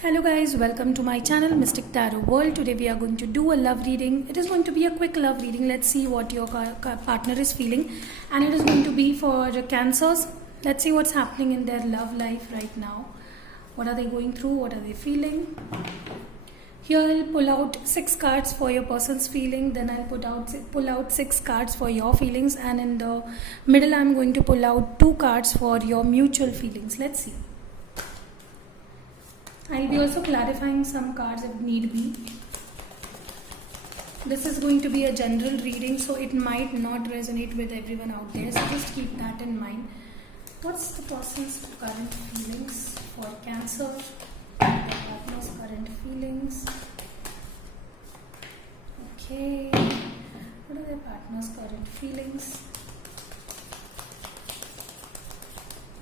Hello guys, welcome to my channel Mystic Tarot World. Today we are going to do a love reading. It is going to be a quick love reading. Let's see what your partner is feeling, and it is going to be for Cancers. Let's see what's happening in their love life right now. What are they going through? What are they feeling? Here I'll pull out 6 cards for your person's feeling, then I'll pull out 6 cards for your feelings, and in the middle I'm going to pull out 2 cards for your mutual feelings. Let's see. I'll be also clarifying some cards if need be. This is going to be a general reading, so it might not resonate with everyone out there, so just keep that in mind. What's the person's current feelings for Cancer? The partner's current feelings. Okay. What are their partner's current feelings?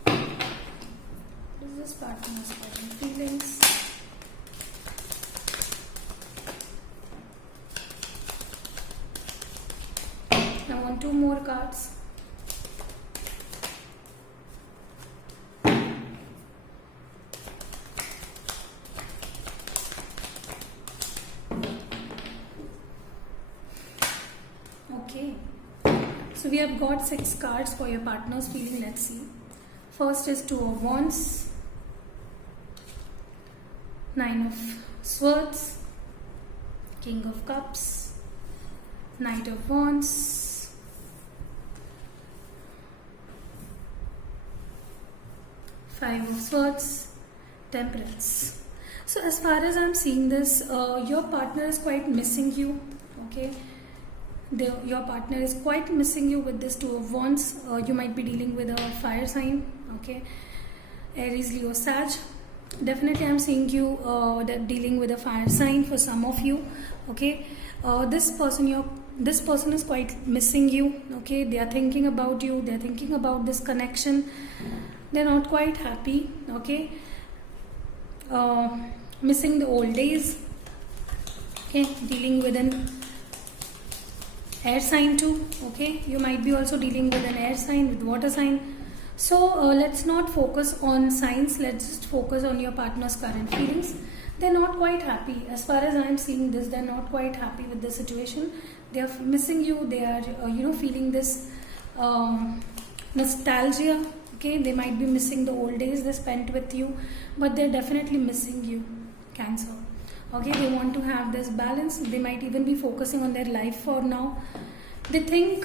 What is this partner's current feelings? I want 2 more cards. Okay, so we have got 6 cards for your partner's feeling. Let's see. First is 2 of Wands, 9 of Swords, King of Cups, Knight of Wands, Five of Swords, Temperance. So as far as I'm seeing this, your partner is quite missing you. Okay, your partner is quite missing you with this 2 of Wands. You might be dealing with a fire sign. Okay, Aries, Leo, Sag. Definitely I'm seeing you dealing with a fire sign for some of you. Okay, this person is quite missing you. Okay, they are thinking about you, they are thinking about this connection. They're not quite happy. Okay, missing the old days. Okay, dealing with an air sign too. Okay, you might be also dealing with an air sign, with water sign. So let's not focus on signs, let's just focus on your partner's current feelings. They're not quite happy. As far as I'm seeing this, they're not quite happy with the situation. They are missing you. They are feeling this nostalgia. Okay, they might be missing the old days they spent with you, but they're definitely missing you, Cancer. Okay, they want to have this balance. They might even be focusing on their life for now. They think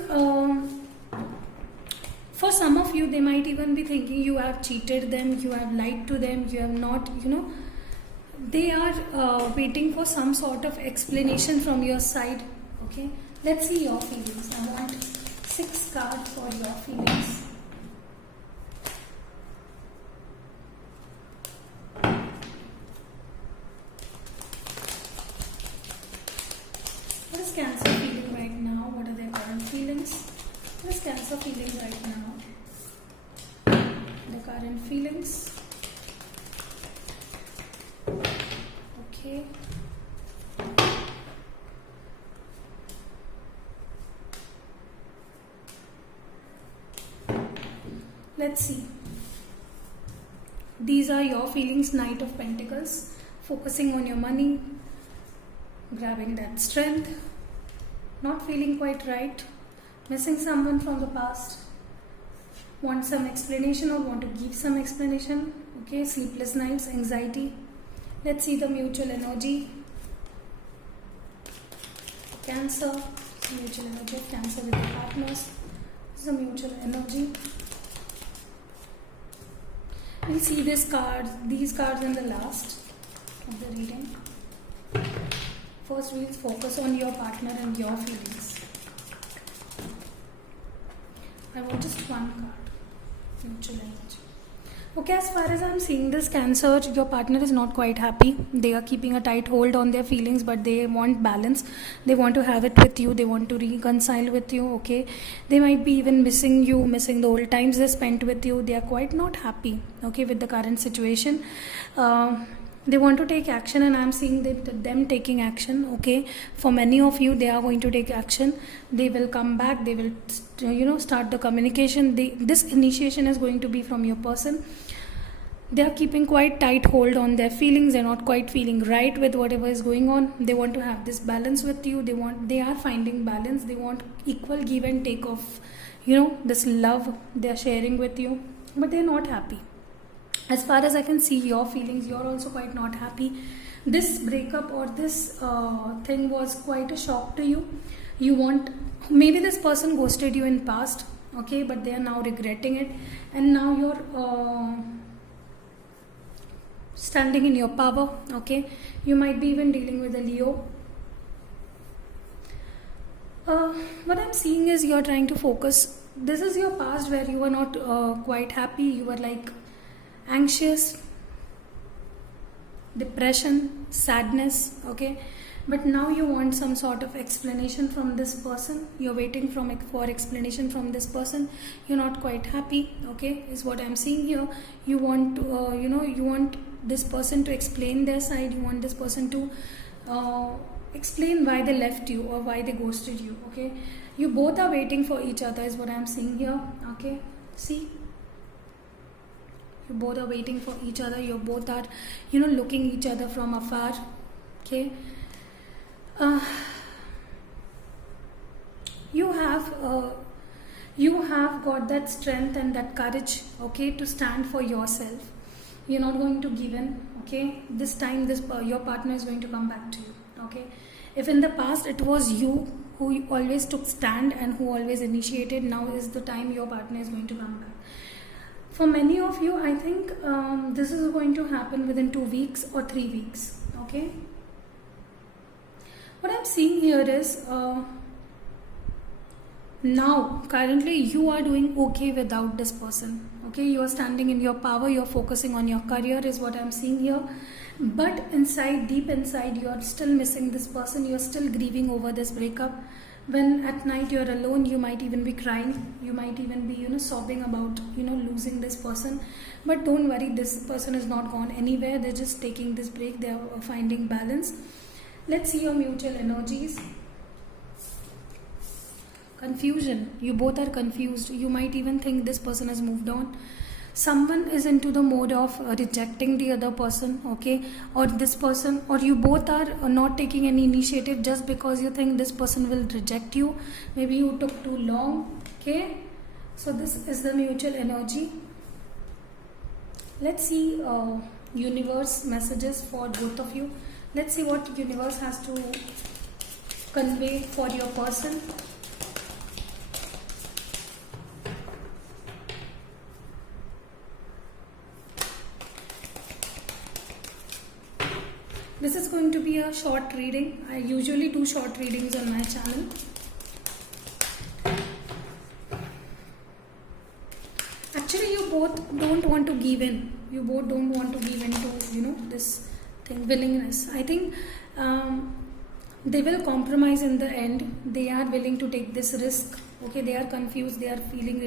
for some of you, they might even be thinking you have cheated them, you have lied to them, you have not, they are waiting for some sort of explanation from your side. Okay, let's see your feelings. I want 6 cards for your feelings. What is Cancer feeling right now? What are their current feelings? What is Cancer feeling right now? The current feelings. Okay. Let's see. These are your feelings. Knight of Pentacles. Focusing on your money. Grabbing that strength. Not feeling quite right. Missing someone from the past. Want some explanation or want to give some explanation. Okay, sleepless nights, anxiety. Let's see the mutual energy. Cancer. Mutual energy of Cancer with the partners. This is a mutual energy. We'll see these cards in the last of the reading. First, we'll focus on your partner and your feelings. I want just 1 card. Mutual energy. Okay, as far as I'm seeing this, Cancer, your partner is not quite happy. They are keeping a tight hold on their feelings, but they want balance. They want to have it with you. They want to reconcile with you. Okay, they might be even missing you, missing the old times they spent with you. They are quite not happy. Okay, with the current situation. They want to take action, and I'm seeing them taking action. Okay, for many of you, they are going to take action. They will come back. They will start the communication. This initiation is going to be from your person. they are keeping quite tight hold on their feelings. They're not quite feeling right with whatever is going on. They want to have this balance with you. They are finding balance. They want equal give and take of, this love they are sharing with you, but they're not happy. As far as I can see your feelings, you're also quite not happy. This breakup or this thing was quite a shock to you. Maybe this person ghosted you in past, okay, but they are now regretting it, and now you're standing in your power, okay. You might be even dealing with a Leo. What I'm seeing is you're trying to focus. This is your past where you were not quite happy. You were like anxious, depression, sadness, okay. But now you want some sort of explanation from this person. You're waiting for explanation from this person. You're not quite happy, okay, is what I'm seeing here. You want to, you want this person to explain their side. You want this person to explain why they left you or why they ghosted you, okay. You both are waiting for each other is what I'm seeing here, okay. See, you both are waiting for each other. You both are, looking each other from afar, okay. You have got that strength and that courage, okay, to stand for yourself. You're not going to give in, okay. This time your partner is going to come back to you, okay. If in the past it was you who always took stand and who always initiated, now is the time your partner is going to come back. For many of you, I think this is going to happen within 2 weeks or 3 weeks, okay. What I'm seeing here is now currently you are doing okay without this person, okay. You are standing in your power. You're focusing on your career is what I'm seeing here. But deep inside, you are still missing this person. You're still grieving over this breakup. When at night you're alone, you might even be crying. You might even be, sobbing about, losing this person. But don't worry, this person is not gone anywhere. They're just taking this break. They are finding balance. Let's see your mutual energies. Confusion. You both are confused. You might even think this person has moved on. Someone is into the mode of rejecting the other person, okay, or this person, or you both are not taking any initiative just because you think this person will reject you. Maybe you took too long, okay. So this is the mutual energy. Let's see universe messages for both of you. Let's see what universe has to convey for your person. This is going to be a short reading. I usually do short readings on my channel. Actually, you both don't want to give in. You both don't want to give in to, this thing, willingness. I think they will compromise in the end. They are willing to take this risk. Okay, they are confused. They are feeling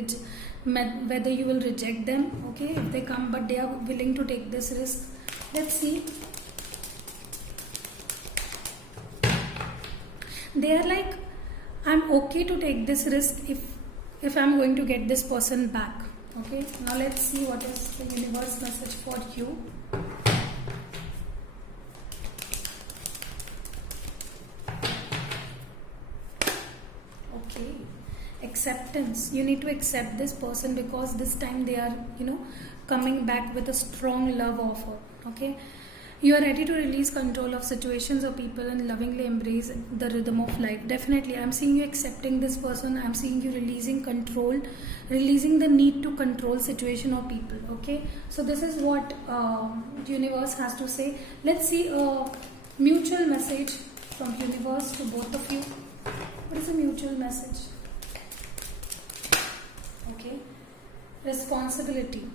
whether you will reject them. Okay, if they come, but they are willing to take this risk. Let's see. They are like, I'm okay to take this risk if I'm going to get this person back. Okay, now let's see what is the universe message for you. Okay, acceptance. You need to accept this person because this time they are, coming back with a strong love offer. Okay. You are ready to release control of situations or people and lovingly embrace the rhythm of life. Definitely, I'm seeing you accepting this person. I'm seeing you releasing control, releasing the need to control situation or people. Okay, so this is what universe has to say. Let's see a mutual message from universe to both of you. What is a mutual message? Okay, responsibility.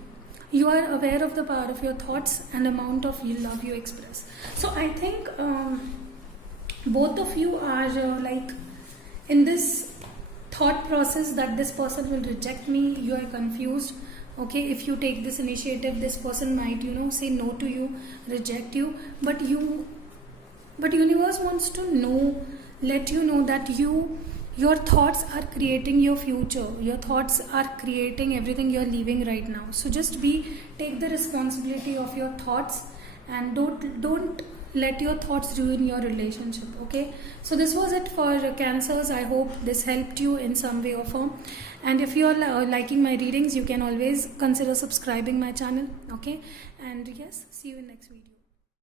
You are aware of the power of your thoughts and amount of love you express. So I think both of you are like in this thought process that this person will reject me. You are confused. Okay, if you take this initiative, this person might, say no to you, reject you. But universe wants to know, let you know that you your thoughts are creating your future. Your thoughts are creating everything you're living right now. So just take the responsibility of your thoughts, and don't let your thoughts ruin your relationship. Okay, so this was it for Cancers. I hope this helped you in some way or form, and if you're liking my readings, you can always consider subscribing my channel. Okay, and yes, see you in next video.